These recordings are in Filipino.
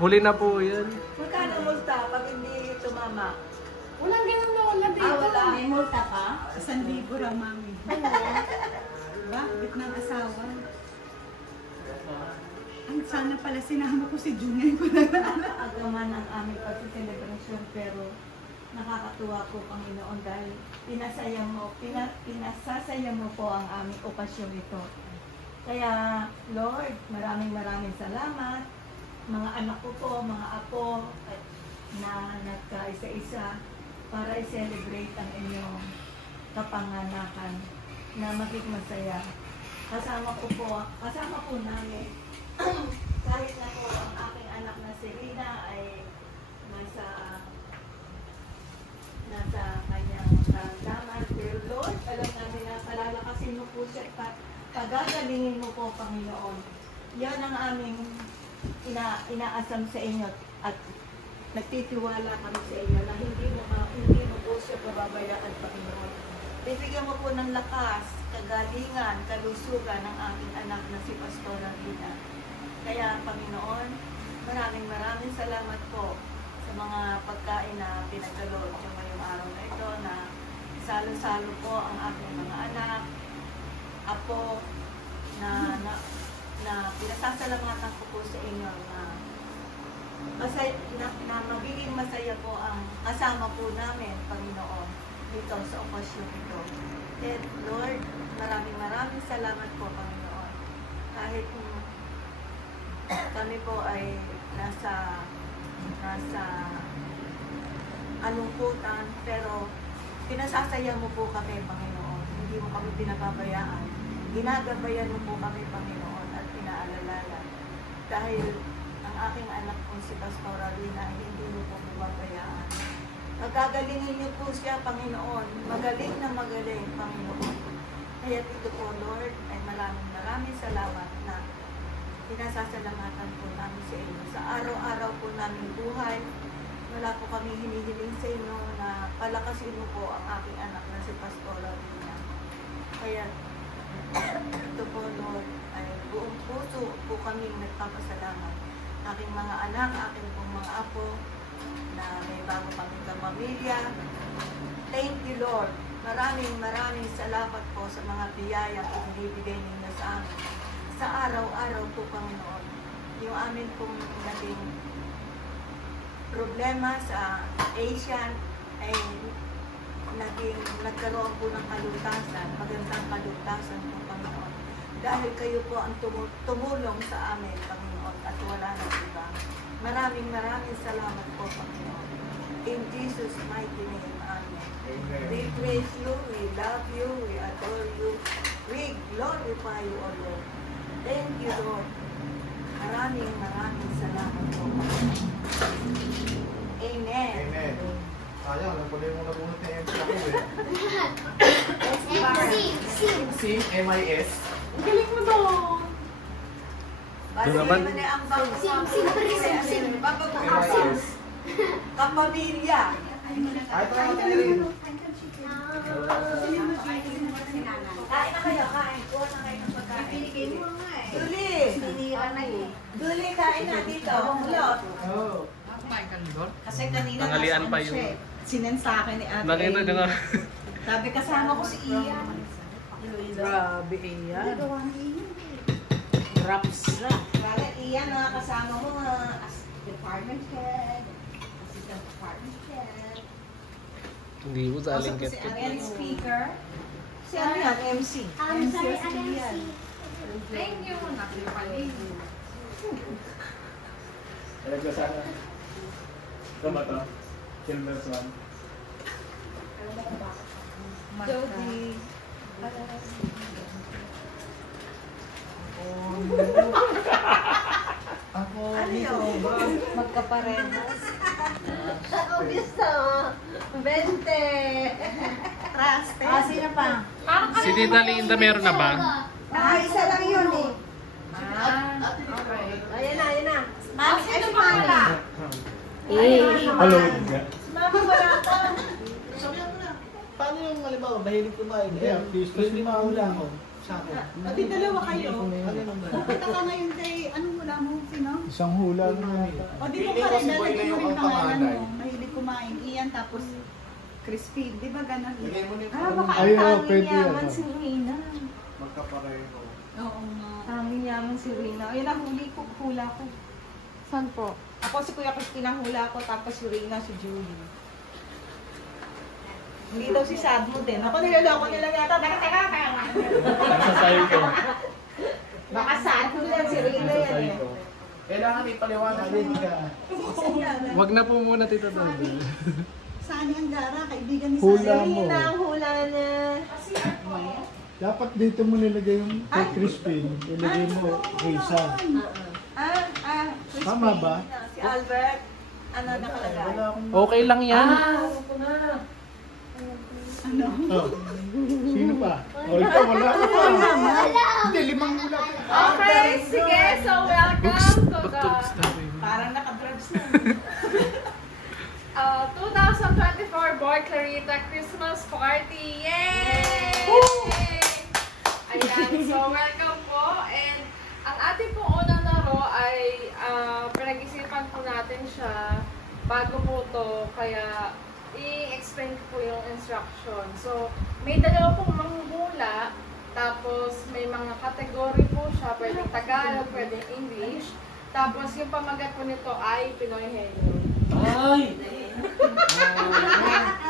Huli na po yan. Magkano multa pag hindi tumama? Walang ganun na wala dito. Wala. May multa pa? 1,000 raw, mami. Bakit ng asawa? Ang sana pala sinama ko si Junior ko na Agaman ang aming pag-celebration pero nakakatuwa po, Panginoon, dahil pinasasaya mo po ang aming okasyon ito. Kaya, Lord, maraming salamat. Mga anak ko po, mga apo, na nagkaisa-isa para i-celebrate ang inyong kapanganakan na maging masaya. Kasama po namin, kahit na po ang aking anak na si Rina ay nasa kanyang karamdaman. Pero Lord, alam namin na palalakasin mo po siya, pagagalingin mo po, Panginoon. Yan ang aming inaasam sa inyo at nagtitiwala kami sa inyo na hindi mo po siya pababayaan, Panginoon. Bibigyan mo po ng lakas, kagalingan, kalusugan ng aking anak na si Pastora Rina. Kaya, Panginoon, maraming salamat po sa mga pagkain na pinagkaloob niyo ngayong araw na ito, na salo-salo po ang aking mga anak, apo, na pinasasalamatan ko po sa inyo na magiging masaya po ang kasama po namin, Panginoon, dito sa okasyon ito. And Lord, maraming salamat po, Panginoon. Kahit kami po ay nasa alungkutan, pero pinasasaya mo po kami, Panginoon. Hindi mo kami pinababayaan. Ginagabayan mo po kami, Panginoon, at pinaalala. Dahil ang aking anak po si Pastora Rina, hindi mo po pababayaan. Magagalingin niyo po siya, Panginoon. Magaling na magaling, Panginoon. Kaya dito po, Lord, ay maraming salamat na pinasasalamatan po namin sa inyo. Sa araw-araw po namin buhay, wala po kami hinihiling sa inyo na palakasin mo po ang aking anak na si Pastora Rina. Kaya ito po, Lord, ay buong puso po kami nagpapasalamat. Aking mga anak, aking pong mga apo, na may bago kaming pamilya. Thank you, Lord. Maraming salamat po sa mga biyaya at ibibigay ninyo sa amin. Sa araw-araw po, Panginoon, yung amin pong naging problema sa Asian ay nagkaroon po ng kalutasan, magandang kalutasan po, Panginoon. Dahil kayo po ang tumulong sa amin, Panginoon, at wala na iba. Maraming salamat po, Panginoon. In Jesus' mighty name, Amen. Amen. We praise you, we love you, we adore you, we glorify you, O Lord. Thank you, Lord. Maraming salamat po, Panginoon. Amen. Amen. Sayang, lang pala yung mga nabunot ni MC ako MC. MIS. Ang galing mo doon. Doon naman. Sim. MIS. Kapamilya. Ay, ito nga rin. Kain na kayo, kain. Kuha na kayo ng pagkain. Duli, kain na dito. Mulot. Oo. Kasi kanina Nangalian pa siya yun. eh. Sinend sa akin ni Ate Nakita Amy. na. Sabi kasama ko si Ian. Grabe, Ian. Raps na. Kaya Ian, kasama mo as department head, assistant department head. Hindi ko sa Also lingkit. si Arian speaker. Si ano yan? MC. MC Sorry, si Ian. Thank you. Nakipalig. Talaga sana. Ito ba ito? Silver's one. Jody. Ako, Ano yun? Magkaparehas. Obvious na. 20. Traste. Sino pa? Si Tita Linda meron na ba? Isa lang yun eh. Okay. Ayan na. Mami, ano pa wala? Hello. Mama, wala ka. Paano yung halimbawa, mahilig kumain? Hindi mahula ako. Sa ako. Pati dalawa kayo. Ano naman? Pupunta ka ngayon kay, anong wala mo? Si no? Isang hula na. O di mo pala lalagay mo rin pangalan mo. Mahilig kumain. Iyan tapos crispy. Di ba ganun? Baka Ay, ang oo, daming pwede yan, yaman oh. si Rina. Magkapareho. Oo nga. Daming yaman si Rina. Ayun ang hula ko. Saan po? Ako si Kuya Christina hula ko, tapos si Rina, si Julie. Hindi daw si Sadmo din. Ako niloloko nila yata. Teka. Nasasayo ko. Baka Sadmo yan, si Rina yan Nasasayo eh. ko. Kailangan ipaliwanag din ka. Wag na po muna Tita Dada. Saan ang gara? Kaibigan ni Hula Sally. mo. Rina ang hula niya. Dapat dito mo nilagay yung kay Crispin. Ilagay mo Risa. Crispy. Tama ba? Si Albert, ano nakalagay? Okay lang yan. Ano? Oh. Sino pa? O ikaw, wala ka pa. Hindi, 5 hula pa. Okay, sige. So, welcome to the Parang nakadrugs na. 2024 Boy Clarita Christmas Party. Yay! Ayan, so welcome po. And ang ating pong unang laro ay pinag-isipan po natin siya bago po to. Kaya i-explain ko po yung instruction. So, may dalawa pong manghula. Tapos, may mga category po siya. Pwedeng Tagalog, pwedeng English. Tapos, yung pamagat po nito ay Pinoy Henyo. Ay!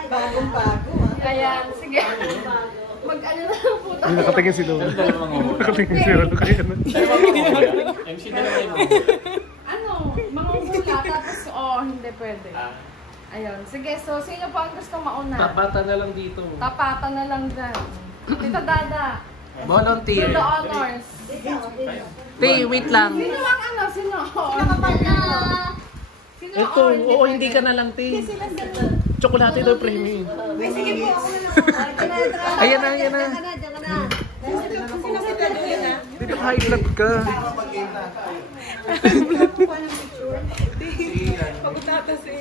Bagong-bago ah. Ayan, sige. Mag-ano na lang po Hindi tayo. nakatingin si Lolo. Dalawang hula. Nakatingin si Lolo kaya na. Dalawang hula. MC dalawa yung hula. Ano, manghula, tapos, hindi pwede. Ayun, sige, so sino po ang gusto mauna? Tapatan na lang dito. Tapatan na lang dyan. Tita Dada, do Volunteer. the honors. Tay, wait lang. Sino ang ano? Sino? Sino Ito, oo, hindi ka na lang, Tay. Tsokolate daw premium. Sige po, ako na lang. Ayan na, ayan na. Dito high blood ka.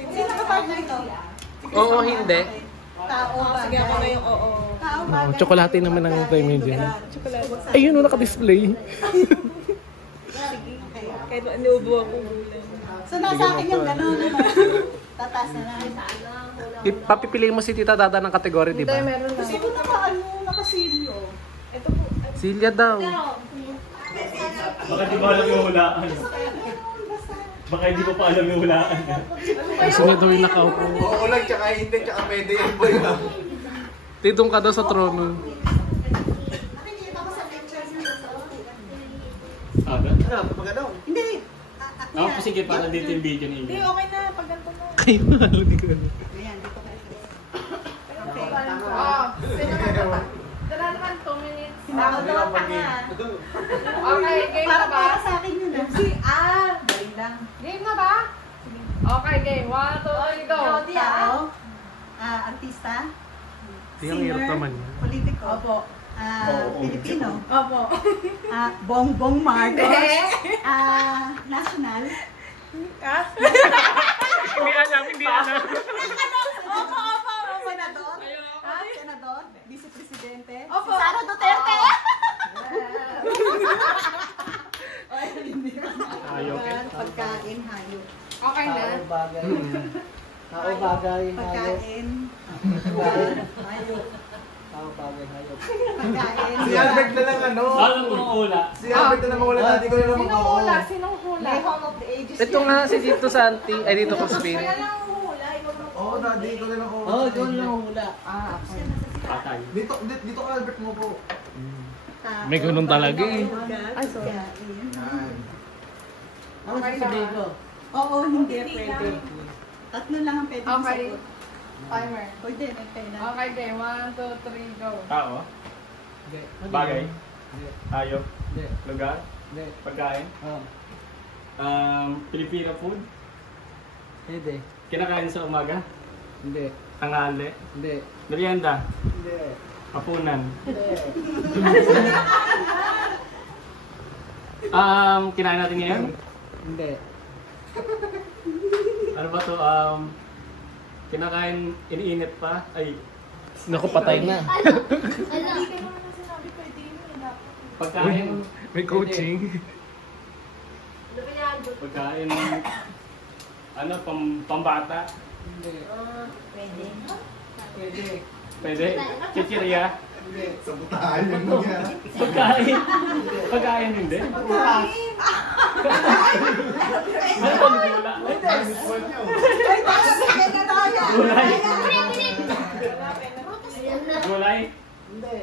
Sino ka partner ito? Oo, hindi. Tao ba? Sige, ako na yung oo. Tao ba? Oh, tsokolate naman ang premium dyan. Ayun, no, naka-display. Kahit inuubo ako gulay. So, nasa akin yung gano'n. Tataas na lang. Ipapipiliin mo si Tita Dada ng kategory, di Hindi, ba? meron na. Kasi ito nakasilyo. Ito po. Silya daw. Baka di ba alam yung hulaan? Baka hindi mo pa alam yung hulaan. Sunod daw yung nakaupo. Oo lang, tsaka hindi, tsaka pwede yung boy ha. Titong ka daw sa trono. Aga? Ano, pag ano? Hindi. Ako po sige para dito yung video Hindi, ninyo. okay na. Pag ganito na. Kayo na, hindi ko na. Ayan, dito kayo. Sino naman? Dala naman 2 minutes. Sinakot ka nga. Okay, game na ba? Para sa akin yun ah. Galing lang. Game na ba? Okay, game. 1, 2, 3, go. Tao. Artista. Hindi ang hirap naman yan. Politiko. Opo. Pilipino. Opo. Bongbong Marcos. National. Hindi alam, hindi alam. Opo. Senador. Senador. Vice-presidente. Opo. Si Sara Duterte. Ayaw. Pagkain, hayop. Okay na. Bagay. Tao bagay, hayop. Pagkain. Hayop. Tao bagay, hayop. Pagkain. Si Albert na lang ano. Alam ko ang hula. Si Albert na lang mawala natin ko na lang Sinong hula? Sinong hula? May home of the ages. Ito nga si Dito Santi. Ay, Dito Crispin. Kaya lang ang hula. Ikaw na. Oo, daddy ko na lang. Oo, ikaw na lang hula. Okay. Patay. Dito ka Albert mo po. May ganun talaga eh. Ay, sorry. Yan. Ano sasabihin ko? Oo, hindi pwede. Tatlo lang ang pwede mong Okay. sagot. Timer. Pwede, may pwede. Okay, game. 1, 2, 3, go. Tao? Hindi. Bagay? Hindi. Hayop? Hindi. Lugar? Hindi. Pagkain? Filipino food? Hindi. Kinakain sa umaga? Hindi. Tanghali? Hindi. Merienda? Hindi. Hapunan? Hindi. Kinain natin ngayon? Hindi. Ano ba to? Kinakain, iniinit pa? Ay, Naku, patay na. Hindi ka naman ang sinabi pwede yun. Dapat. pagkain. May coaching. Ano ba yan? Pagkain, ano, pambata. Pwede. Pwede. Chichirya. Hindi, sabutahan yun mo yan. Pagkain hindi. Ano ba nagula? Gulay. Gulay.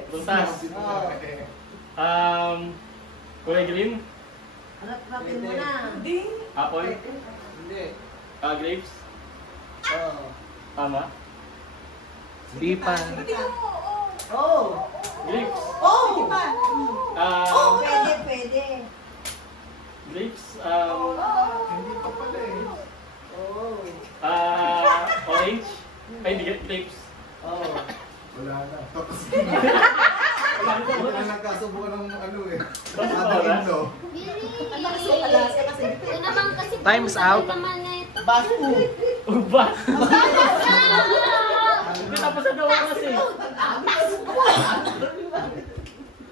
Prutas. Kulay green. Harap-harapin mo na. Apple. Grapes. Tama. Di pa. Oo. Grapes. Oh! Diba? Pwede. Grapes. Hindi pa pala eh. Orange. Ay, hindi. Grapes. Wala na. Tapos Wala na. hindi na nagkasubukan ng ano eh. Tapos Ada oras. Indo. Time's out. Uba. Hindi tapos na daw kasi.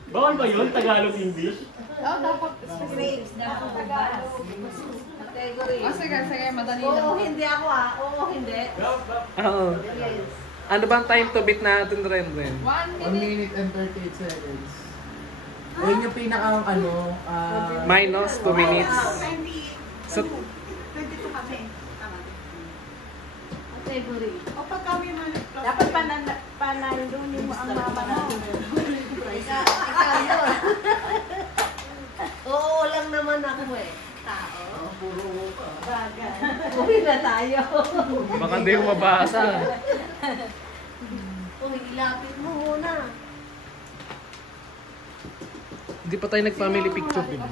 Bawal ba yun? Tagalog, English? Grapes. Dapat Tagalog. Category. Sige, madali lang. Oo, hindi ako Oo, hindi. Oo. Ano ba ang time to beat natin, Ren? 1 1 minute. minute and 38 seconds. Ayun yung pinakang ano, Minus 2 minutes. So, 22 kami. Tama. Category. O pag kami man, Dapat panandunin mo ang mama natin. Ikaw yun. Oo lang naman ako eh. Tao. Bagay. Uwi na tayo. baka hindi ko mabasa. Uy, ilapit mo muna. Hindi pa tayo nag-family picture, di ba?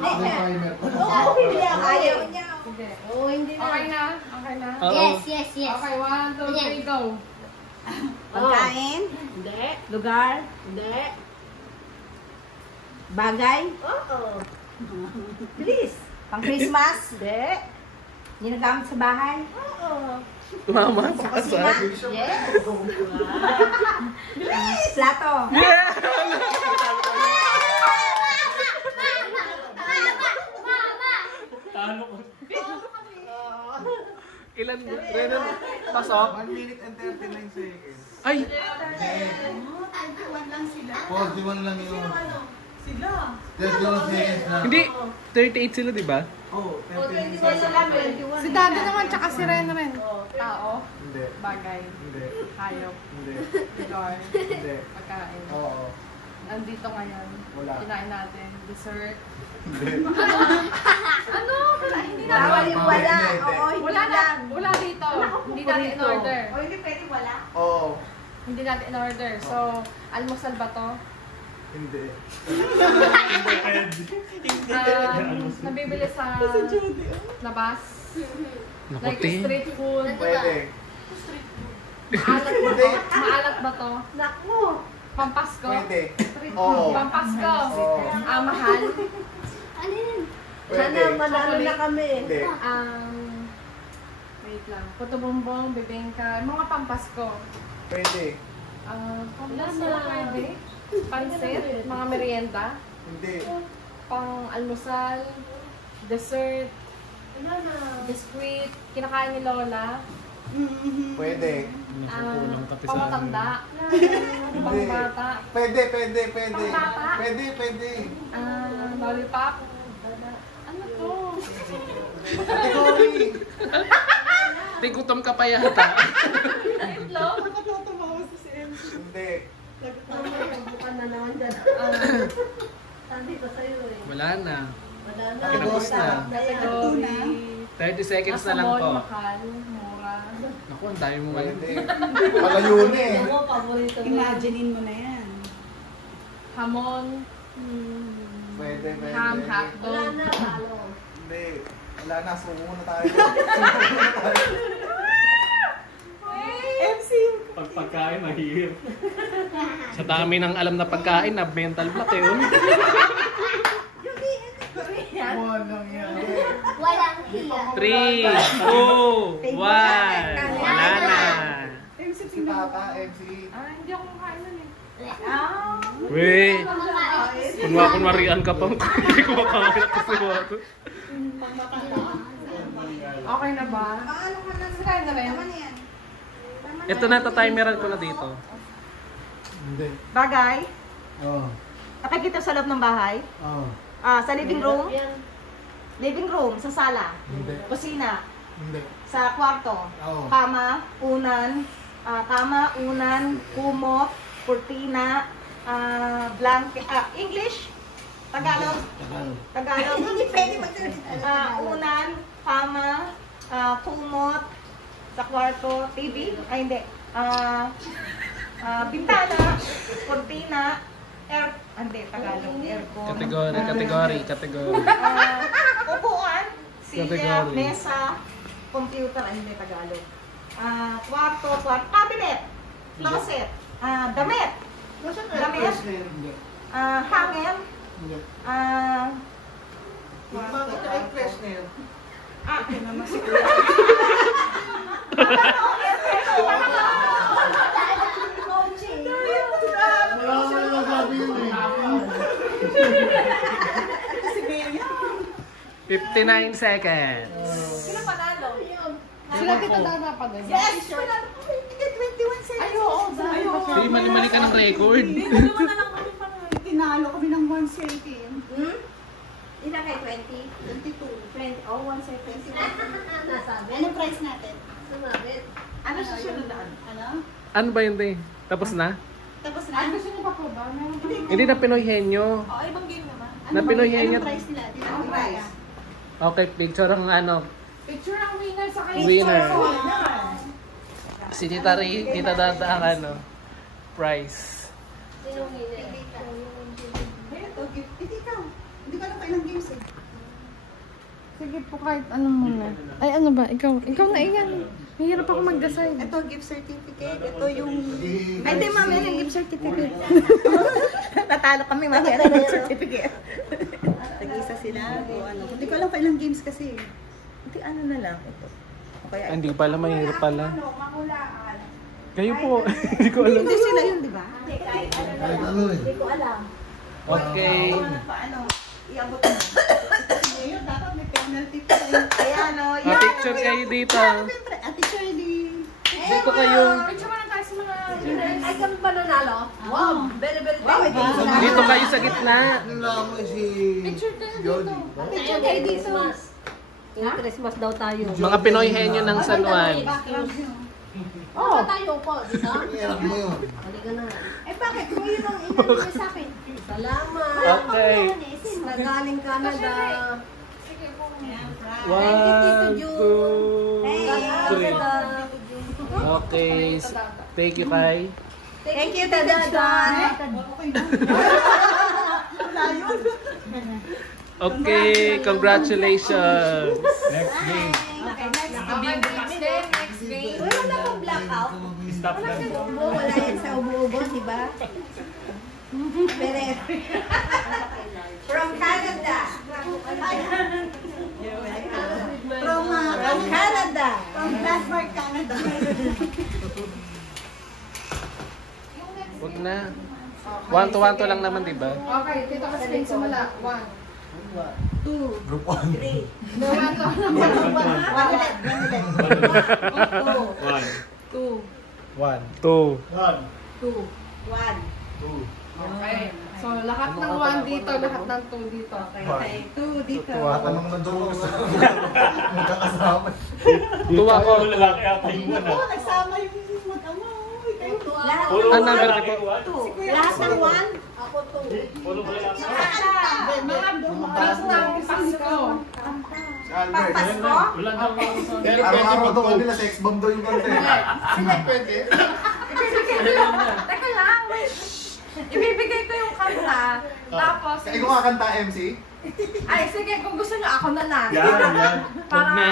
may timer pa. Oo, hindi ako. Ayaw niya. Oo, hindi na. Okay na? Okay na? Oo. Yes. Okay, 1, 2, 3, go. Pagkain? Hindi. Lugar? Hindi. Bagay? Oo. Please. Pang Christmas? Hindi. Ginagamit sa bahay? Oo. Mama, pakasa. Yes. Plato? Talo ko. Ilan, Ren? Pasok? 1 minute and 39 seconds. Ay! 21 lang sila. 41 lang yun. Sila. 31 seconds na. Hindi, 38 sila, di ba? Oh, 21 39 seconds. lang, 21. Si Dado naman, tsaka si Ren. Tao, Hindi. bagay, Hindi. hayop, Hindi. lugar, Hindi. pagkain. Oo. Nandito ngayon. Wala. Kinain natin. Dessert. Hindi. Ano? Hindi na. Bawal yung wala. Hindi. Oo, hindi Wala na. lang. Wala dito. Hindi natin in order. O, hindi pwede wala. Oo. Hindi natin in order. So, almusal ba to? Hindi. Nabibili sa labas. Naku, Like te. street food. Pwede. Maalat ba to? Maalat ba to? Naku. Pampasko? Pwede. Street Oo. food. Pampasko? Oo. Mahal? Pwede. Sana manalo na kami. Hindi. Wait lang. Puto bumbong, bibingka, mga pampasko. Pwede. Pampasko pwede? Pansit, mga merienda, Hindi. pang almusal, dessert, biscuit, kinakain ni Lola, Pwede. pamatanda, Hindi. pangbata, Pwede, pwede, pwede. Pambata? Pwede, pwede. lollipop. Ano to? Category. Tigutom ka pa yata. Itlog? Hindi. Bukan na naman dyan. Sabi ko sa'yo eh. Wala na. Wala na. Kinapos na. Category. 30 seconds na Nasa lang mall, po. mahal, mura. Naku, ang dami mo ngayon. Pwede. Palayo na eh. Ako, paborito mo. Imaginein mo na yan. Hamon, Pwede, pwede. ham, Wala hotdog. na, talo. Hindi. Wala na, sumo na tayo. Pagkain, mahirap. Sa dami ng alam na pagkain, na mental block eh. Oh. One lang yan. Walang hiya. 3, 2, 1. Wala na. Si Tata, MC. Hindi ako makain nun eh. Weh, kunwarian ka pang hindi ko makakaya kasi ako. Okay na ba? Sira na rin. Ito na, timeran ko na dito. Hindi. Bagay. Oo. Nakikita sa loob ng bahay. Oo. Sa living room. Living room, sa sala. Hindi. Kusina. Hindi. Sa kwarto. Oo. Kama, unan, kumot, kurtina, blanket, English, Tagalog, Tagalog. Hindi pwede magsabi. Unan, kama, kumot, sa kwarto, TV, hindi, bintana, kurtina, hindi, Tagalog, aircon. Kategory. Upuan, silya, Category. mesa, computer, hindi, Tagalog. Kwarto, cabinet, closet, damit, Hindi. hanger, Hindi. Bakit ka ay Fresnel? naman si Wala ko na masabi yun eh. 59 seconds. Sino panalo? Sila kita daw napagod. Yes! 21 seconds. Ay, oo. Hindi, mali-mali ka ng record. Dalawa na lang kami pa. Tinalo kami ng 1 second. Ilan kay 20? 22. 1 second. Nasabi. Anong price natin? Sumabi. Ano susunod na? Ano? Ano ba yun, te? Tapos na? Tapos na? Ay, gusto niyo pa po ba? Meron pa. Hindi na Pinoy Henyo. Ibang game naman. Na Pinoy Henyo. Anong price nila? Anong price? Okay, picture ang ano. Picture ang winner sa kayo. Winner. Si Tita Dada ang ano. Prize. Sinong winner? Ito, gift. Hindi ikaw. Hindi ka lang pa ilang games eh. Sige po, kahit ano muna. Ay, ano ba? Ikaw na iyan. Mahirap ako mag-decide. Ito, gift certificate. Ito yung... Ay, hindi, mami, yung gift certificate. Natalo kami, mami, yung gift certificate. Tag-isa sila. O ano. Hindi ko alam pa ilang games kasi. Hindi, ano na lang. Ito. O kaya, Hindi pala, mahirap pala. Kayo po. Hindi ko alam. hindi sila yun, di ba? Kahit ano na Kahit lang. ano eh. Hindi ko alam. Okay. Paano? Iabot na. Ngayon, dapat may penalty pa rin. Kaya ano, Picture kayo dito. Ate Shirley. Dito kayo. Picture mo lang tayo sa mga winners. Ay, kami ba nanalo? Wow! Very, very thank you. Dito kayo sa gitna. Yung lang mo si... Picture tayo Yodi. dito. Picture kayo dito. Christmas daw tayo. Mga Pinoy Henyo ng San Juan. Oo. Tayo po, dito. Hirap mo yun. Halika na. Eh bakit? Kung yun ang inano niya sa akin. Salamat. Okay. Nagaling Canada. Sige po. 1, 2, 3. Okay. Thank you, Kai. Thank you, Dada. Okay, congratulations. Next game. Okay, next game. Wala na akong blackout. Stop na. Wala yan sa ubo-ubo, di ba? Pero, from Canada. From Canada. From Landmark, Canada. Huwag na. 1 to 1 lang naman, di ba? Okay, Tito Crispin, simula. 1. Group 1. 2. One. 2. 2. Okay. So, lahat ng 1 dito, lahat ng 2 dito. Okay, 2 dito. Tanong nandun ko sa magkakasama. Tuwa ko. Lalaki ata yung one Oo, ah. nagsama yung mag-ama. Uy, kayo. Lahat Puro Ang number lalaki ko po. one. lahat ng 1, ako 2. Puro lalaki. Pasko. Pasko. Si Albert. Wala daw ako sa... Araw-araw daw kami na sex bomb daw yung content. Pwede. Teka lang. Ibibigay ko yung kanta. Tapos, Kaya kung kakanta MC? ay sige, kung gusto nyo, ako na lang. Yan, yan. Huwag na.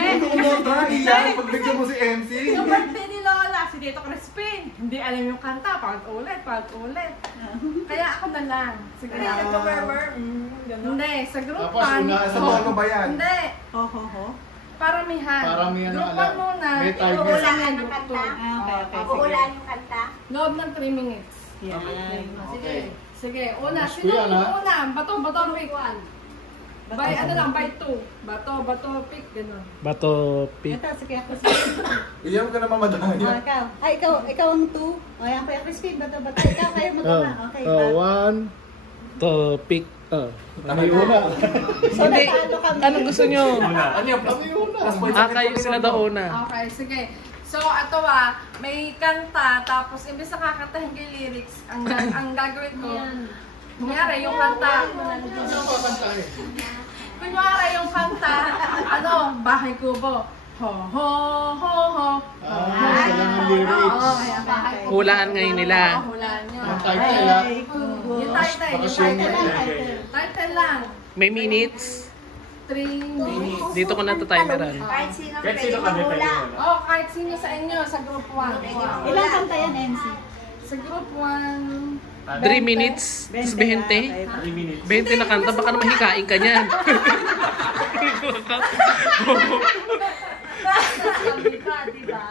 Ano umunta? Iyan, pagbigyan mo si MC. Yung birthday ni Lola, si Tito Crispin. Hindi alam yung kanta, paulit. Kaya ako na lang. Sige. Hindi, sa group Tapos fan. sa tono ba yan? Hindi. Ho, ho, ho. paramihan. Paramihan ng Group alam. 1 muna. May timer. Hulaan yung kanta. Okay. Hulaan yung kanta. Loob ng 3 minutes. Yan. Sige. Sige, una. Mas Sino kuya, yung ha? una? Bato, pick. By ano lang, by 2. Bato, pick. Ganun. Bato, pick. Ito, sige ako. Iyan ka naman madami. Ikaw. Ay, ikaw ang 2. O, yan, Kuya Crispin. Bato. Ikaw, kayo mo na. Okay, One. To, pick. May una. So, natalo kami. Anong gusto nyo? Ano yung plus una? Kayo sila daw una. Okay, sige. So, ito may kanta, tapos imbes na kakantahin ko yung lyrics, ang gagawin ko, kunyari yung kanta, Bahay Kubo. Ho, ho, ho, ho. Kailangan lyrics. Hulaan ngayon nila. Hulaan nyo. Ang title ha. Yung title lang. May minutes. 3 minutes. Dito ko na to timeran. Kahit sino Kahit pwede sino kami pwede mahula. wala. Oh, kahit sino sa inyo, sa group 1. Ilang kanta yan, MC? Sa group 1, 3 minutes. Tapos 20. 3 minutes. 20 na kanta. Baka naman hikain ka niyan. Sabi ka, di ba?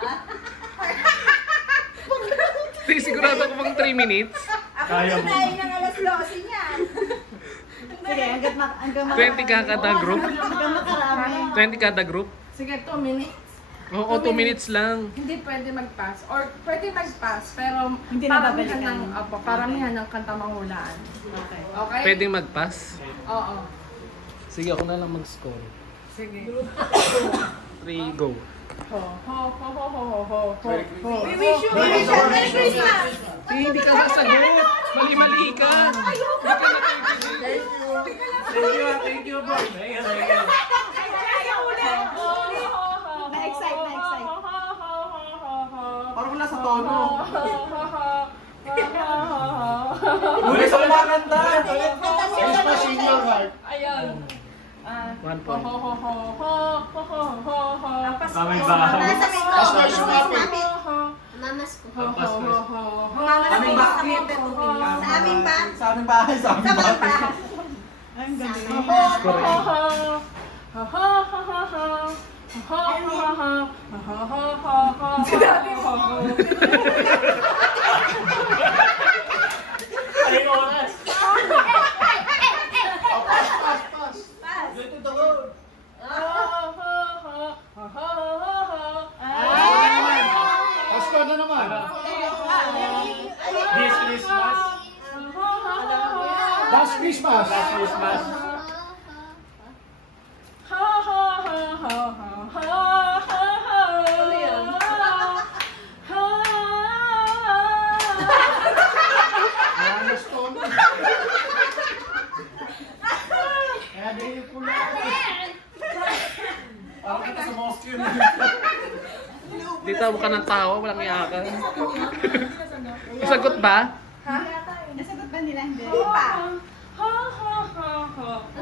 Sigurado ko bang 3 minutes. Kaya mo. Kunain ng alas 12 niyan. Sige, hanggang 20 ka kada group. Hanggang makarami. 20 kada group. sige, 2 minutes. Oo, 2 minutes lang. Hindi pwede mag-pass. Or pwede mag-pass, pero Hindi na babalikan. paramihan ng kanta manghulaan. Okay. Okay? Pwede mag-pass. Oo. Sige, ako na lang mag-score. Sige. 3, go. Ho, ho, ho, ho, ho, ho, ho, ho. We wish you Merry Christmas! Hindi ka sasagot. Mali-mali ka. Thank you, boy. Thank you. Na-excite. Parang wala sa tono. Uli sa kumakanta. Christmas in your heart. Ayun. 1 point. Kamay bahay. Pastor Sumapit. Mamas ko. Papas ko. Aming bakit? Sa aming ba? Sa aming bahay. Sa aming bahay. Ang galing. Ay, oras. Dito daw. Pasko na naman. This Christmas. Last Christmas. Last Christmas. Manas tono. Kaya dahil pula. Parang kita sa mosque yun. Dito ka ng tawa, walang iyakan. Sagot ba? Nasagot ba nila? Hindi. Ano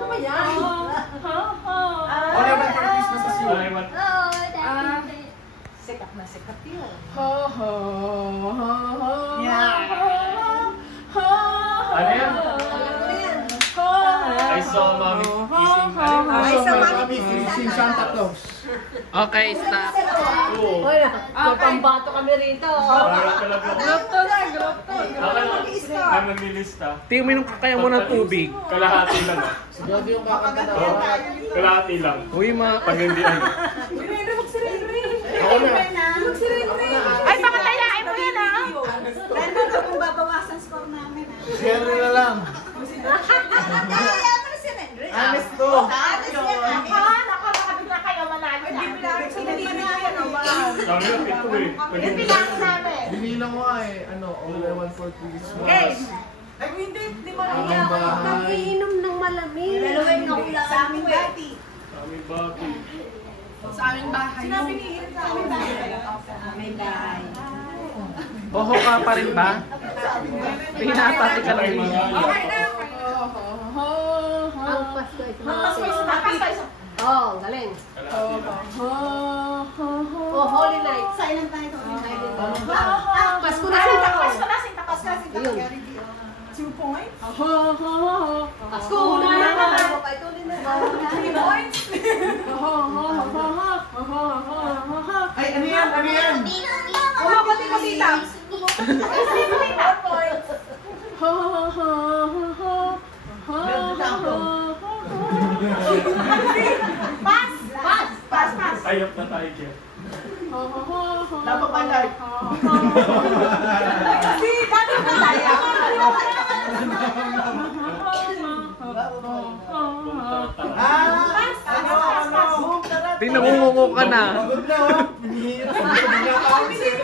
ba yan? All I want for Christmas is you. Ay, what? Sikat na sikat yun. Ano yan? I saw mommy kissing. I saw my mommy kissing Santa Claus. Okay, stop. Oo. Pambato kami rito. Para talaga. Group to na, group to. Ang naglilista. Tingnan mo yung kaya mo ng tubig. Kalahati lang. Sigurado yung kakanta na. Kalahati lang. Uy, Pag hindi ano. Ako na. Ay, pakatayain mo yan ah! Dahil ba ito kung babawasan score namin ah? Share na lang. Kaya mo na si Henry. Honest to. Nakakabigla kayo manalo na. Sabi ko, pito eh. Pag hindi Binilang ko nga eh. Ano, all I want for Christmas. Game! Aming bahay. Nagiinom ng malamig. Sa aming bati. Kami bati. Sa aming bahay. Sinabi ni Iris sa aming bati. May bahay. Oho ka pa rin ba? Pinapati ka lang yun. Okay na. Ang Pasko ito. Oh, galing. Oh, Holy Night. Sa ilan tayo ito? Pasko na Santa Claus. Pasko na si Ayun. 2 points. Pasko na naman. Ito din na. 3 points. Ano yan? Bumabati ka, tita. Ayop na tayo, Jeff. Napapalay. Kasi dati na tayo. Di namungungo ka na. Pagod na, oh. Hinihirap. Bigla ka ako, sir.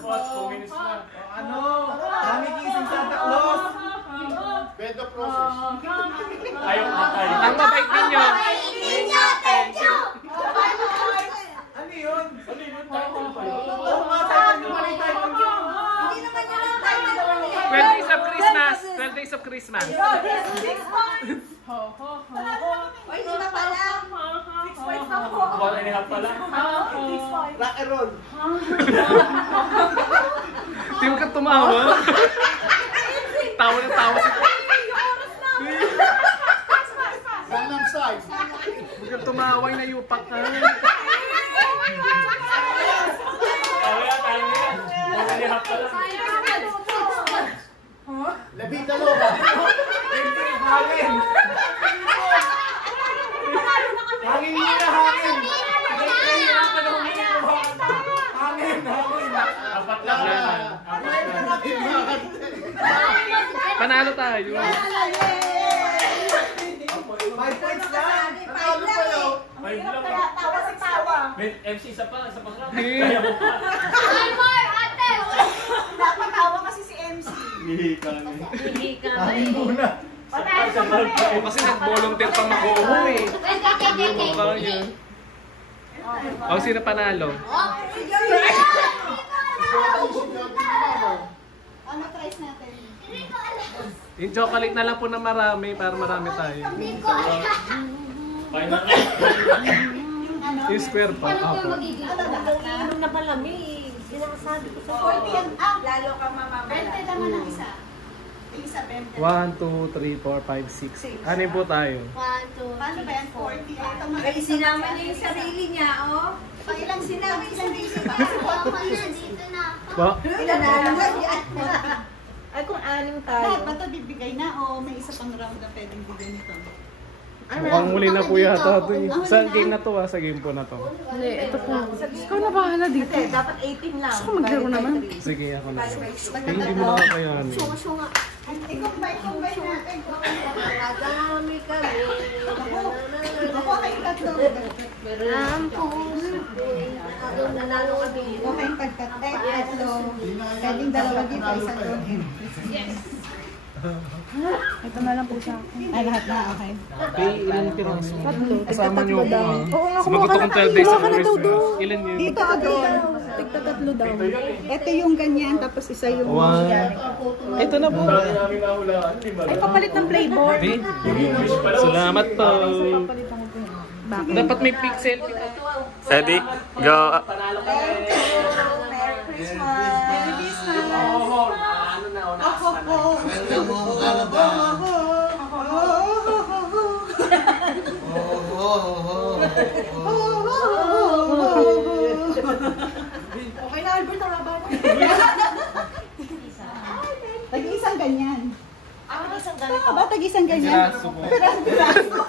Boss, 2 minutes na. Ano? Kami kising Santa Claus. Beto process. Ayop na tayo. Ang mabait ninyo. Ano yun? Ano yun? Title pa yun? Oo nga, title yung mali title yun. 12 Days of Christmas. 12 Days of Christmas. Ay, hindi na pala. 6 points na po. 1.5 pala. 6 points. Rock and roll. Di mo ka tumawa. Tawa ng tawa si... Gangnam Style. Huwag kang tumaway na yupak ka. Tayo yan. 1.5 pala. Labita Loba. Hangin. Hangin muna, hangin. Hangin. Apat lang naman. Panalo tayo. 5 points na. Natalo kayo. May lang. Tawa sa tawa. May MC isa pa lang. Eh. Kaya mo pa. Napatawa kasi si MC. Hihika na. Hangin muna. O kasi nag-volunteer pang mag-uuwi. Mukha yun. O, sino panalo? Ano tries natin? Yung chocolate na lang po na marami para marami tayo. Final. Yung square pa. Apo. Ano na pala, may sinasabi ko sa 40 yan. Lalo kang mamamala. 20 naman ang isa. Yung isa, 20. 1, 2, 3, 4, 5, 6. Ano po tayo? Paano ba yan? 40. Ito mga Ay, sinama niya yung sarili niya, oh. pang ilang sinabi, ilang busy pa. Po? Ilan na naman yan. Ay, kung 6 tayo. Lahat ba ito bibigay na o may isa pang round na pwedeng bigyan nito? Mukhang muli na po yata ito. Sa game na to sa game po na to. Hindi, ito po. Ikaw na bahala dito. Kasi dapat 18 lang. Gusto ko maglaro naman. Sige, ako na. Hindi mo nakakayanin. I-combine natin. Madami kami. Ako kayong tatlo. Ang puso ko. Nanalo kami. Ako kayong pagkatek, tatlo. Pwedeng dalawa dito, isa doon. Ito na lang po sa akin. Ay, lahat na, okay. Pay, ilan piraso? Kasama niyo ako ha. Oo nga, Sumagot akong 12 days of Christmas. Ilan yun? Dito, doon. Tigta-tatlo daw. Ito yung ganyan, tapos isa yung... Ito na po. Dami namin nahulaan. Di ba? Ay, papalit ng flavor. Salamat po. Papalitan ko po yun. Dapat may pixel. Ready? Go. Merry Christmas! Merry Christmas! Okay na, Albert, nakaba na. Tag-isang ganyan. Isang ganito. Ba, tag-isang ganyan? Piraso po. Piraso.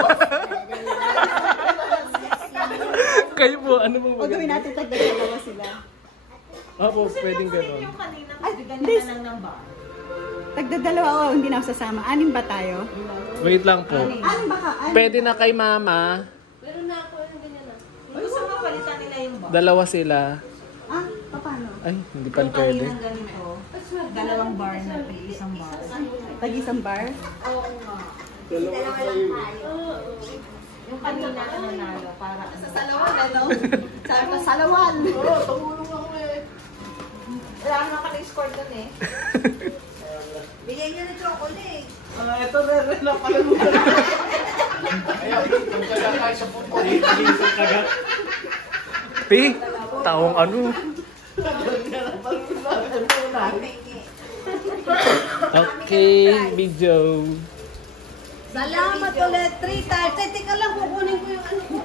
Kayo po, ano mo O gawin natin tag-dalawa sila. Opo, pwedeng gano'n. Ay, hindi. Tagdadalawa, hindi na ako sasama. 6 ba tayo? Wait lang po. 6 ba ka? Pwede na kay mama. Meron na ako yung ganyan na. Gusto mo palitan nila yung bar? Dalawa sila. Ah, paano? Ay, hindi pa pwede. Yung ganito, dalawang bar na isang bar. Tag-isang bar? Dalawa lang tayo. Yung kanina na nanalo para Sa salawan, ano? Sa salawan. Oo, tumulong ako eh. wala na ka-score dun eh. Bigyan niyo ng chocolate. Ito rin na pala mo. Ayaw, magkala tayo sa football. Pi, taong ano? Okay, video. Salamat ulit, 3 times. Eh, teka lang, kukunin ko yung ano ko.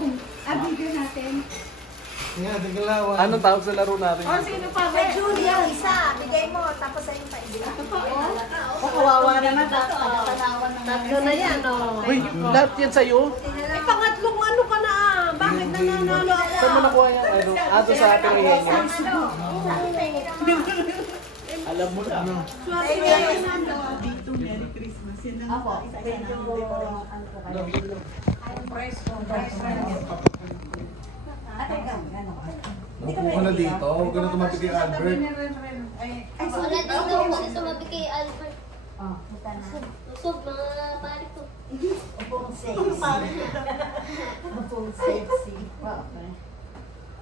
Video natin. Nga, tiglawan. Anong tawag sa laro natin? O, sino pa? Kay Julia, isa. Bigay mo, tapos sa'yo pa ibigay. O, kawawa naman. Tanawan naman. Tatlo na yan, oh. Uy, lahat yan sa'yo? Eh, pangatlong ano ka na ah. Bakit nananalo ako? Saan mo nakuha yan? Ano? Ato sa pinahihin niya? Alam mo na. Dito, Merry Christmas. Yan lang. Apo, Isa-isa na ang dekorasyon. ano po kayo? Upo ka na dito. Huwag ka na tumapit kay Albert. Wala dito kasi tumabi kay Albert. Oh, kita na. Usog, mga pare ko. Upong sexy. Upong sexy. Wow, okay.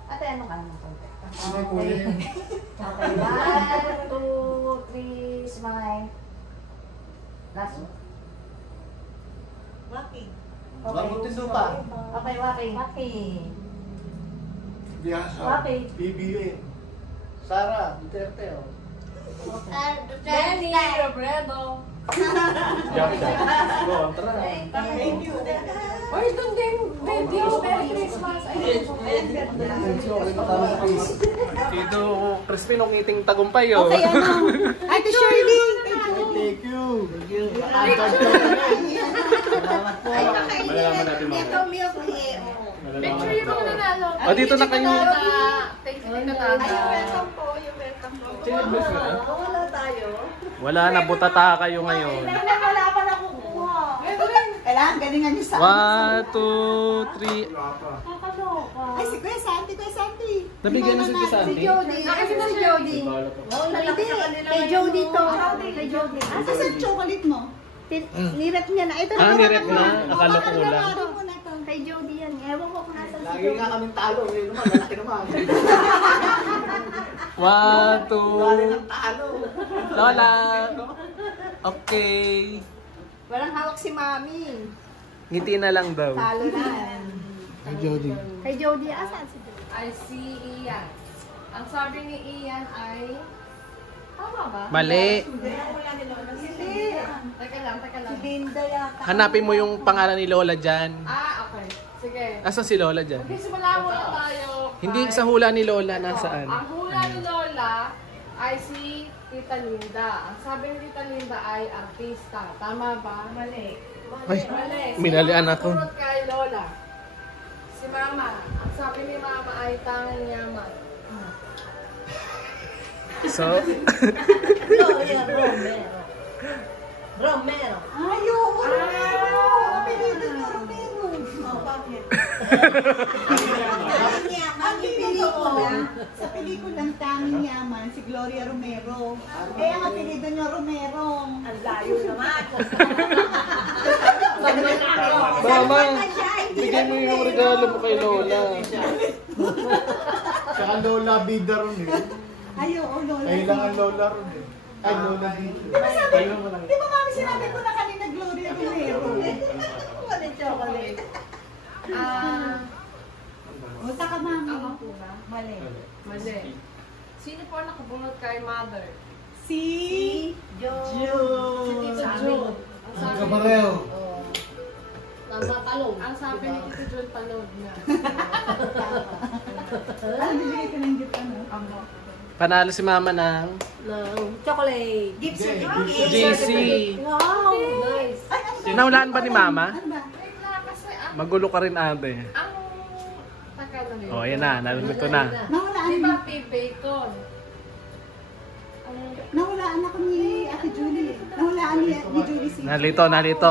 Ate, ano ka naman konti? Sino yung kuya yan? Okay, 1, 2, 3, smile. Last one. Walking. Mabutin doon pa. Okay, walking. Biyasa. Okay. BBM. Sara, Duterte, oh. Jenny Robredo. Jack siya. Go, tara. Thank you. Uy, doon din video. Merry Christmas. Dito, Crispin, ang iting tagumpay, oh. Okay, ano? Ate Shirley! Thank you. Malalaman natin mga. Ito, milk eh. Picture yung mga nanalo. Oh, dito na kayo. Thank you, Tata. Welcome po, yung welcome po. Wala tayo. Wala na, butata kayo ngayon. Wala pa nakukuha. Kailangan galingan niyo sa 1, 2, 3. Ay, si Kuya Santi, Kuya Santi. Nabigyan na si Kuya Santi? Si Jody. Nakasino si Jody? Hindi, kay Jody to. Kay Jody. Asa sa chocolate mo? Nirep niya na. Ito na. Ah, nirep na? Akala ko ulam. Kay Jody yan. Ewan ko kung nasa Lagi nga kaming talo. Ngayon naman, lalaki naman. 1, Lagi 2. ng talo. Lola. Okay. Walang hawak si Mami. Ngiti na lang daw. Talo na. Kay Jody. Kay Jody, asan si Jody? Ay si Ian. Ang sabi ni Ian ay... Tama ba? Mali. Hindi. Teka lang. Si Linda yata. Hanapin mo yung pangalan ni Lola dyan. Ah, okay. Sige. Asan si Lola dyan? Okay, simula muna tayo. Hindi sa hula ni Lola, nasaan? Ang hula ni Lola ay si Tita Linda. Ang sabi ni Tita Linda ay artista. Tama ba? Mali. Ay, Mali. minalian ako. Sunod kay Lola. Si Mama. Ang sabi ni Mama ay tangan yaman. So, Gloria Romero. Ay, oo. Apelido niya, Romero. Oh, bakit? Tanging yaman yung pelikula. Sa pelikulang Tanging Yaman, si Gloria Romero. Eh, ang apelido niya, Romero. Ang layo naman. Mama, bigyan mo yung regalo mo kay Lola. Saka Lola Bida ron eh. Ay, oo, Lola. Kailangan Lola ron eh. Ay, Lola dito. Di ba mami sinabi ko na kanina Gloria Romero? Wala chocolate. Punta ka, mami. Ako po ba? Mali. Mali. Sino po ang nakabunot kay Mother? Si Joe. Si Tito June. Ang kabareo. Ang sabi ni Tito June, panood niya. bibigay ko ng gift, ano? Panalo si Mama ng Chocolate. Gift certificate. JC. Wow, nice. Ay, ano ba? Nahulaan ba ni Mama? Ano ba? Wait lang, kasi Magulo ka rin ate. ang... Taka lang yun. O, ayan na. Narinig ko na. Nawalaan, Di ba P-Bacon? nawalaan ako ni Ate Julie. Nawalaan ni Julie si... Nalito.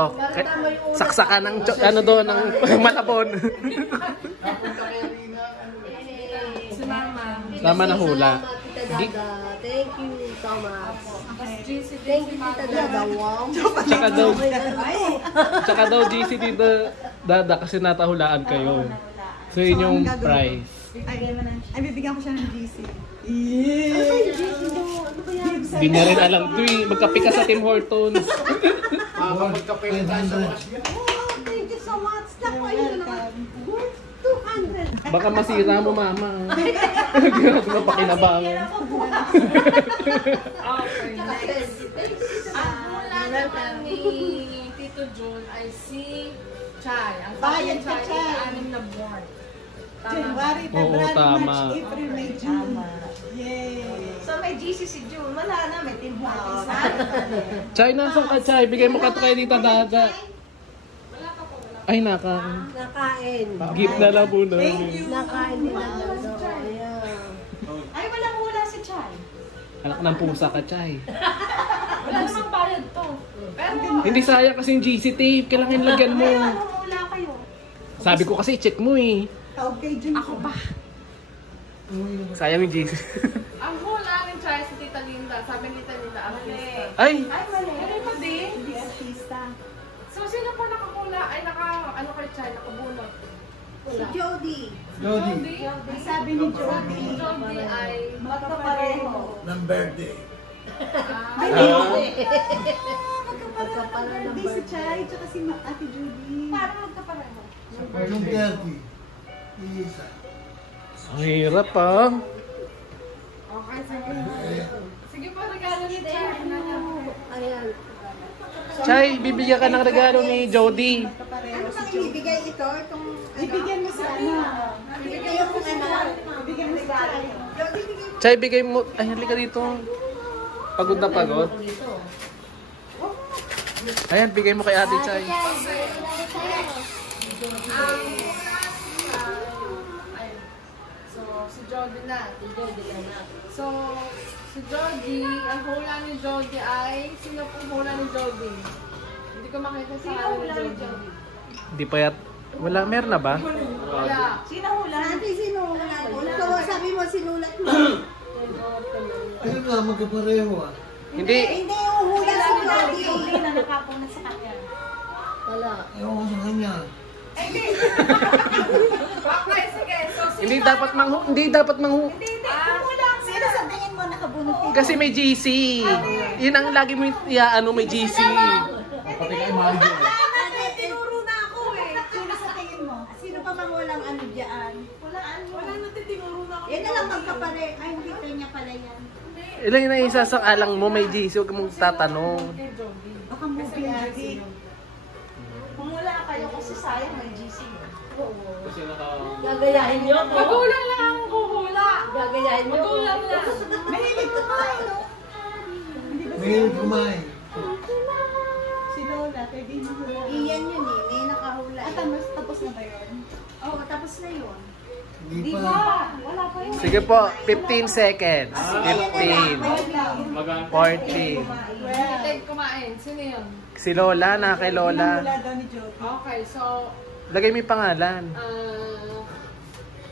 Saksakan ng, ano doon, ng malabon. Napunta kay Rina. Si Mama. Tama na hula. Thank you so much. GC Thank you, Tita Dada. Wow. Tsaka daw GC dito, Dada, kasi natahulaan kayo. So, yun yung prize. Ay, bibigyan ko siya ng GC. Hindi niya rin alam. Tuy, magkape ka sa Tim Hortons. Magkapilit tayo sa wakas yan. Oh, thank you so much. Naku, ayun na naman. 200. Baka masira mo, Mama. Grabe mo pakinabangan. Okay, next. Ang hula naman ni Tito Jun ay si Chay. Ang Bayad sabi ka, ni Chay. ay 6 na buwan. Tama January, Oo, February, tama. March, April, May, June. Yay! So may GC si June. Wala na, may team parties na. Chay, nasan ka, Chay? Bigay mo ka to kay Tita Dada. Wala pa po, wala pa. Ay, naka. Nakain. Gift na lang po Thank namin. you. Nakain din ang Ay, walang hula si Chay. Anak ng pusa ka, Chay. Wala namang bayad to. Pero, Hindi sayang kasi yung GC tape. Kailangan lagyan mo. Hula kayo. Sabi ko kasi, check mo eh. Tawag kay June. ako ba? Sayang yung GC. Ang hula ni Chay si Tita Linda. Sabi ni Tita Linda, artista. Ay! Ay, mali. Ano pa din? Hindi artista. So, sino po nakahula? Ay, ano kay Chay? Nakabunot. Si Jody. Jody. Ang sabi ni Sabi Jody, ni Jody ay Magkapareho. Ng birthday. magkapareho. Hindi si Chay, tsaka si Ate Judy. Parang magkapareho. Yung 30. Isa. Ang hirap ah. Okay, sige. Sige po, regalo ni Chay. Ayan. Chay, bibigyan ka ng regalo ni Jody. Magkapareho si Ang Jody. ibigay ito, itong... Ibigyan mo si ano. Ibigay mo si Ibigyan mo si Chay. Jody, bigay mo. Chay, bigay mo. Ay, halika dito. Pagod na pagod. Ayan, bigay mo kay Ate Chay. So, si Jody na. So, si Jody, ang hula ni Jody ay, sino pong hula ni Jody? Hindi ko makita sa hula ni Jody. Hindi pa yat. Wala, meron na ba? Wala. Sino hula? Ate, sino hula? Ikaw, sabi mo, sinulat mo. Ayun nga, magkapareho ah. Hindi. Hindi yung hula si Jody. na nakapunod sa kanya. Ewan ko sa kanya. Okay, sige. So, sino Hindi dapat manghu. Sino sa tingin mo nakabunot kay Kasi may GC. Yun ang lagi mo ano may GC. Pati kay Mario. Tinuro na ako eh. Sino sa tingin mo? Sino pa bang walang ano dyan? Wala natin tinuro na ako. Yan na lang magkapare. Ay, hindi kanya pala yan. Ilan yung naisasang-alang mo may GC. Huwag mong tatanong. Kay Jody. Baka movie addict. Humula kayo kasi sayang may GC. Kasi naka... Gagayahin niyo ako. Magulang lang ang huhula. Gagayahin niyo ako. Magulang lang. Mahilig kumain, no? Hindi ba May kumain. si Lola, pwede mo hula. Iyan yun eh. May nakahula. Ah, tapos na ba yun? Oo, tapos na yun. Hindi pa. Wala pa yun. Sige po, 15 seconds. 15. Magaan. 14. Take kumain. Sino yun? Si Lola, na kay Lola. Hula daw ni Jody. Okay, so, Lagay mo yung pangalan.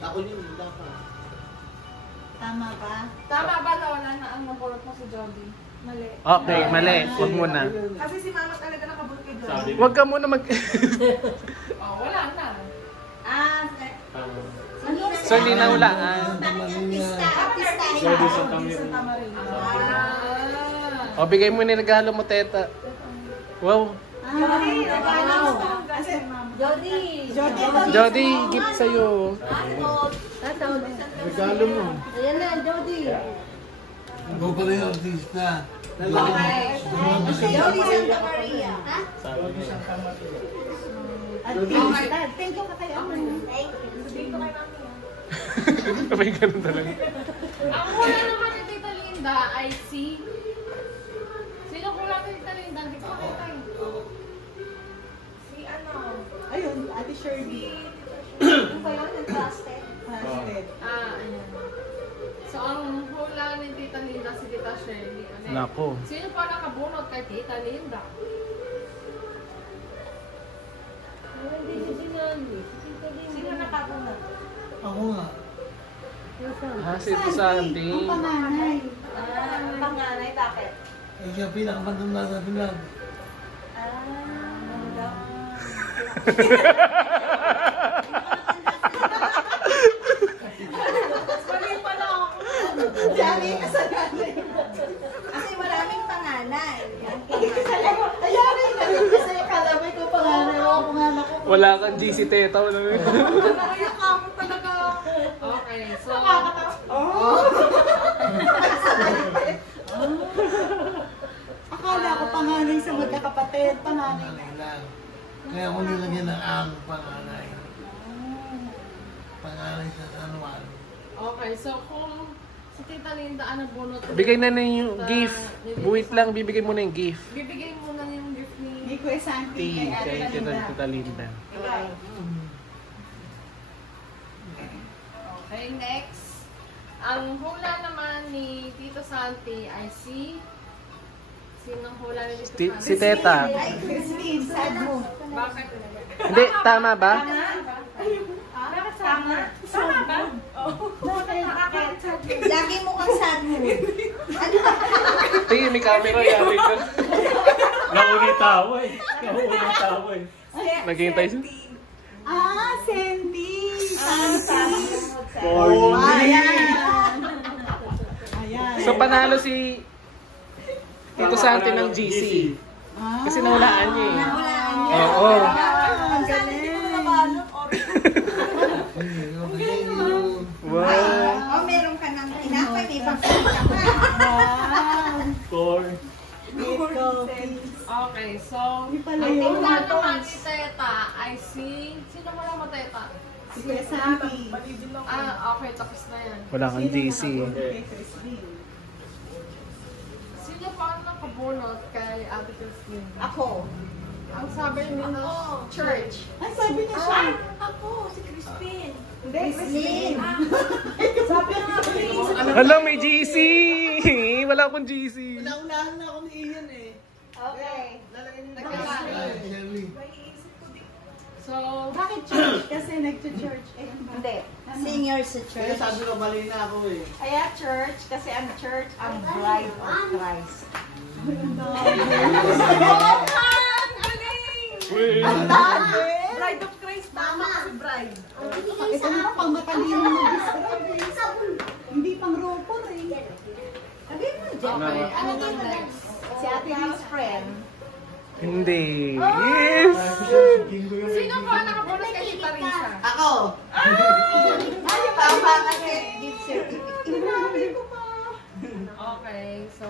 Ako yun, hindi pa. Tama ba? tama ba Lola na ang nabulot mo si Jody? Mali. Okay, mali. Huwag muna. Kasi si mama talaga nakabulot kay Jody. Sabi Huwag ka muna mag... Oh, wala na. So, hindi na hulaan. Artista. Jody sa Tamir. Ah. O, bigay mo yung regalo mo, teta. Wow. Jody, regalo mo to. Kasi Jody. Jody, gift sa'yo. Regalo mo. Ayan na, Jody. Ikaw pala yung artista. Okay. Jody Santa Maria. Ha? Artista. Thank you ka kay Ate. May ganun talaga. Ang hula naman ni Tita Linda ay si... Sino hula ni Tita Linda? Hindi ko makita eh. si ano, Ayun, Ate Shirley. ano ba yun? Nag-trusted. Trusted. Ayan. So, ang hula ni Tita Linda si Tita Shirley. Ano eh? Nako. Sino pa nakabunot kay Tita Linda? Sino nakabunod? Ako nga. Si Sandy. Ang panganay. Panganay, bakit? Eh, siya pinakamatanda sa pinag. Mali pala ako. Jari, kasalanan. Kasi maraming panganay. Ayari, kasi akala mo ikaw panganay mo, panganak ko. Wala kang GC, teta. Wala mo yun. Nakakamo talaga ako. Okay, so... Akala ko panganay sa magkakapatid, panganay na. Lang. Kaya ako nilagyan ng ang panganay. Panganay sa San Juan. Okay, so kung si Tita Linda ang nabunot. Bigay na yung gift. Buwit lang, bibigay mo na yung gift. Bibigay mo na yung gift ni... Ni Kuya Santi. Kay Tita Linda. Okay, next. Ang hula naman ni Tito Santi ay si... Sinong hula ni Tito Santi? Si Teta. Ay, Christine, sad mo. Bakit? Hindi, tama ba? Bakit tama? Tama ba? Lagi mo kang sad mo. Tingin, may camera yari ka. Naunay tawa eh. Naunay tawa eh. Naghihintay siya. Ah, Sandy. Sandy. Oh, Ayan. Ayan. So panalo si Tito Santi ng GC. Kasi nahulaan niya eh. Nahulaan niya. Oo. Ang galing. Wow. Oh, meron ka ng tinapay. May pagkakas ka. Wow. Score. Okay, so... pala Ang yun. hula naman ni Teta ay si... Sino mo lang mo Teta? Si Kuya Santi. Ah, okay, tapos na yan. Wala kang GC. Kay Christine. Sino pa ang nakabunot kay Ate Christine? Ako. Ang sabi nila, church. Ay, sabi niya siya. Ako, si Crispin. Hindi, Christine. Sabi nga, please. Hala, may GC! Wala akong GC. Naunahan na ako ni Ian eh. Okay. Shirley. So, Bakit church? Kasi nag-church. Hindi. Senior sa Kaya sabi ko mali na ako eh. Kaya church, kasi ang church, ang bride of Christ. Bride of Christ, tama kasi bride. Ito na pang matalino mag-describe. Hindi pang ropor eh. Sabi mo, Jeff. okay, ano na next? Si Ate Rose friend. Hindi. Yes! Sino pa ang nakabunot kay Tita Risa? Ako! Tama kasi gift certificate. Sinabi ko pa. Okay, so...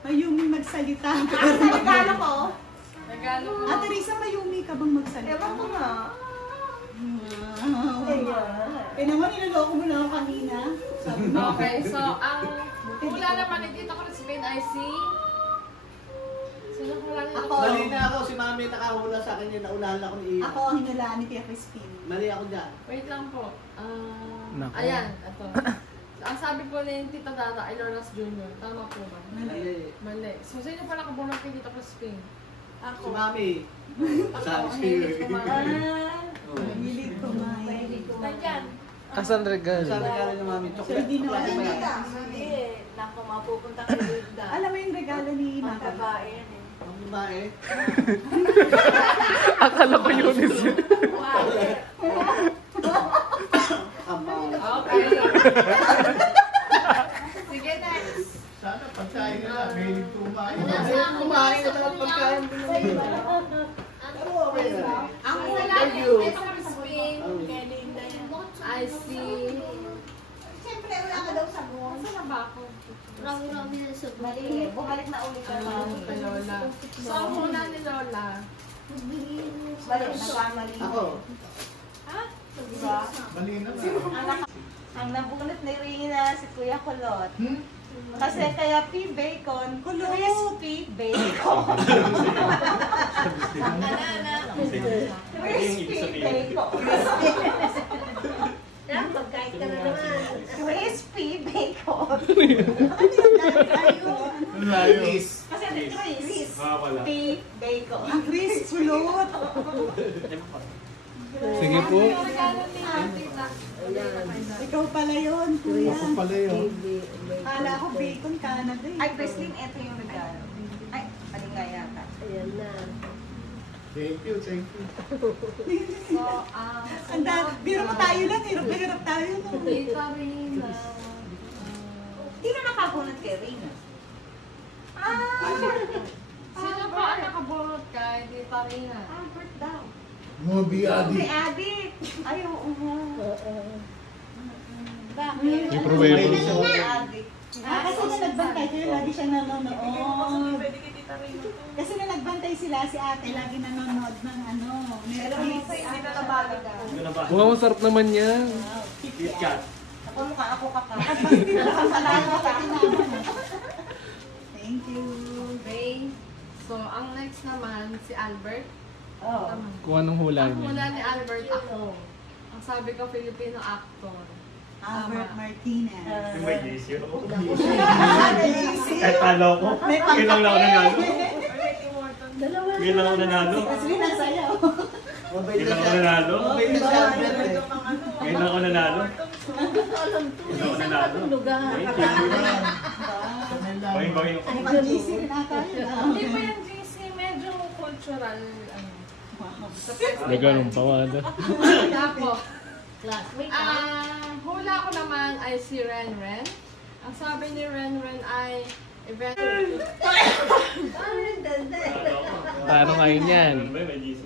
Mayumi magsalita. Regalo ko. Regalo ko. Ate Risa, mayumi ka bang magsalita? Ewan ko nga. Eh naman, niloloko mo na ako kanina. Sabi mo. Okay, so ang hula naman ni Tita Crispin ay si... Sino hula nila? Ako. Mali na ako, si Mami nakahula sa akin yun, naunahan ako ni Ian. Ako ang hinulaan ni Tia Crispin. Mali ako dyan. Wait lang po. Nako. Ayan, ito. Ang sabi po ni Tita Dada ay Loras Jr. Tama po ba? Mali. Mali. So, sino pa nakabunot kay Tita Crispin? Si Mami. Ako, Sabi ang si hilig kumain. Hilig kumain. Nandyan. Asan regalo? Sabi ka rin ni Mami, chocolate. Hindi na Chocolate ba yan? Hindi. Naku, mapupunta kay Linda. Alam mo yung regalo ni Ang Mama? babae yan eh. Ang babae. Akala ko yun is yun. Ang babae. Okay. Sige, next. Sana pagkain na lang. May kumain. Kumain na sa pagkain. Pero okay na. Ang hula Thank ni you. Tita Crispin Kay Linda yan. ay si... Siyempre, wala ka daw sa buwan. Saan na ba ako? Marami-rami na sa Mali. Bumalik na ulit ka Ano, kay Lola. So, ang hula ni Lola. Balik, nagkamali. Ako. Diba? Mali na lang. Ang nabunot ni Rina si Kuya Kulot. Kasi kaya P-Bacon, crispy bacon. Crispy bacon. Pagkain ka na naman. Crispy bacon. Liz. Kasi Chris. Wala. P-Bacon. Ang Chris, kulot. Sige po. Regalo ni Tita. Ikaw pala yun, kuya. Ako pala yun. Kala ko bacon Canada eh. Ay, Breslin, ito yung regalo. Ay, mali nga yata. Ayan na. Thank you, thank you. So, Ang biro mo tayo lang, hirap na hirap tayo. No? Tita Rina. Hindi na nakabunot kay Rina. Sino pa ang nakabunot kay Tita Rina? Albert daw. Mga biadi. Si Adik. Ay, oo nga. Bakit? May problema. Si Adik. Kasi na nagbantay kayo, lagi siya nanonood. Pwede kay Tita Kasi na nagbantay sila, si ate lagi nanonood ng Netflix. Wow, masarap naman yan. KitKat. Ako ka. Thank you. Okay. So, ang next naman, si Albert. Kung anong hula Ang niya. hula ni Albert, ako. Ang sabi ko, Filipino actor. Albert Martinez. Yung may JC ako. Kahit talo ko. Ngayon lang ako nanalo. Ngayon lang ako nanalo. Kasi nasayaw. Ngayon lang ako nanalo. Ngayon lang ako nanalo. Ngayon ako nanalo. Bangin-bangin ako. Mag-GC rin ata yun. Hindi pa yung GC, medyo cultural. May ganun pa wala. Tapos, hula ko naman ay si Renren. Ang sabi ni Renren ay Paano ngayon yan? Ano ba? May JC.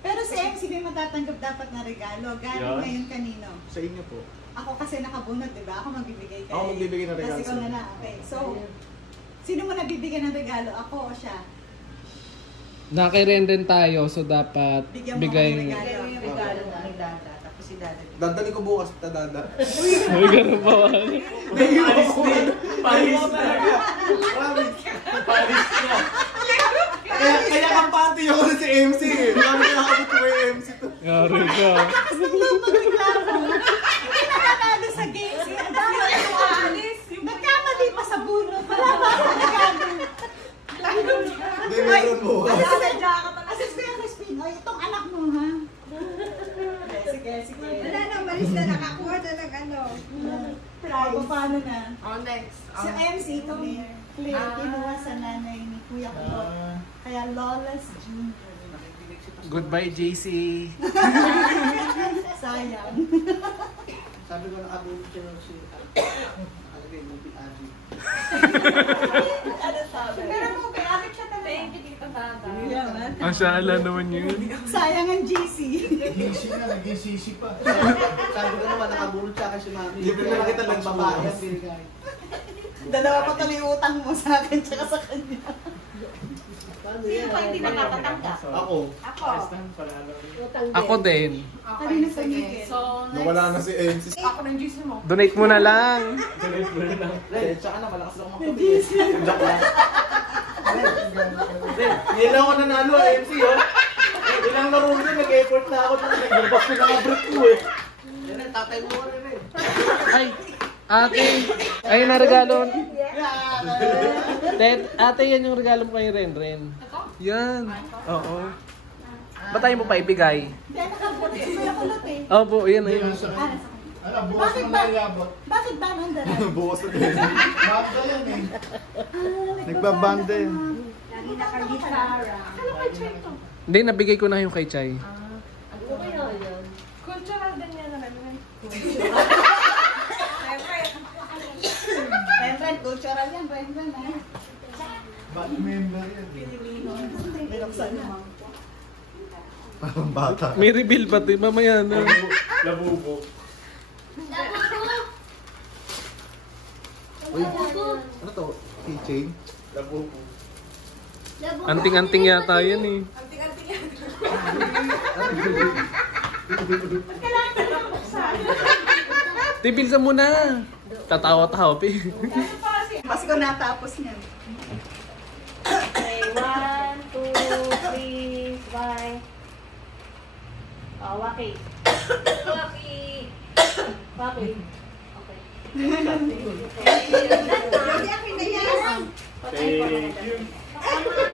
Pero si MC may matatanggap dapat na regalo. Galing Yes. ngayon kanino? Sa inyo po. Ako kasi nakabunod, di ba? Ako magbibigay kayo. Ako magbibigay ng regalo Tapos ikaw sa'yo. na lang. Okay. So, sino mo nabibigyan ng regalo? Ako o siya? Nakirend din tayo, so dapat Bigyan mo bigay. ako ng regalo. Yung regalo na ni Dada. Tapos si Dada. Dadali ko bukas na dada. May ganun pa wala. Paris din. Paris na. Paris na. Kaya kampante yung si MC eh. Kami nakakabot ko yung MC to. Yari ka. Tapos nagluto magreklamo. Hindi nakakado sa games. Ang dami ko aalis. Nagkamali pa sa bunot. Wala pa ako nagano. Hindi, meron bukas. Assist ko yung Crispin. O, itong anak mo, ha? Sige. Wala na, malis na nakakuha na ng O, paano na? Oh, next. Si MC, itong Claire, kinuha sa nanay ni Kuya ko. Kaya Lawless Jr. Goodbye, JC. Sayang. Sabi ko na abot siya ng si... Alagay mo, Adi. Pero mo, kaya siya talaga. Thank you, Tita Dada. Yaman. Ang saala naman yun. Sayang ang GC. Nag-GC na, nag-GC pa. Sabi ko naman, nakabulot siya kasi mami. Libre na kita ng babae. Dalawa pa tuloy utang mo sa akin tsaka sa kanya. Sino pa hindi nakakatanggap? Ako. Ako din. Okay, Kanina sige. tumigil. So, Nawala na next. si MC. Ako ng GC mo. Donate mo na lang. Tsaka na, malakas ako magkabi. Joke lang. Hindi lang ako nanalo, MC oh. Ilang laro din, nag-effort na ako. Nagbabas ko ng abrit ko eh. Yan ang tatay mo rin eh. Ay, ate. Ayun na regalo. Ate, yan yung regalo mo kay Renren. Yan. Oo. Ba't tayo mo pa ibigay? Hindi, nakabuti. Kuya kulot eh. Opo, yan na yun. Alam, bukas na naiabot. Bakit ba nandala? Bukas na din. Banda yan eh. Nagbabanda yan. Lagi nakagitara. Ano kay Chay to? Hindi, nabigay ko na yung kay Chay. Cultural din yan naman. Rembrandt, cultural yan, Rembrandt ha. Ba't member yan? Binuksan naman. Parang bata. May reveal pa ito, mamaya na. Labubo. Uy, ano to? Keychain? Labubo. Anting-anting yata yan eh. Tibilsan mo na. Tatawa-tawa pa eh. Pasko natapos niyan. Okay, 1, 2, 3, bye. Oh, Waki. Waki. Okay. Hindi, akin na yan. Thank you.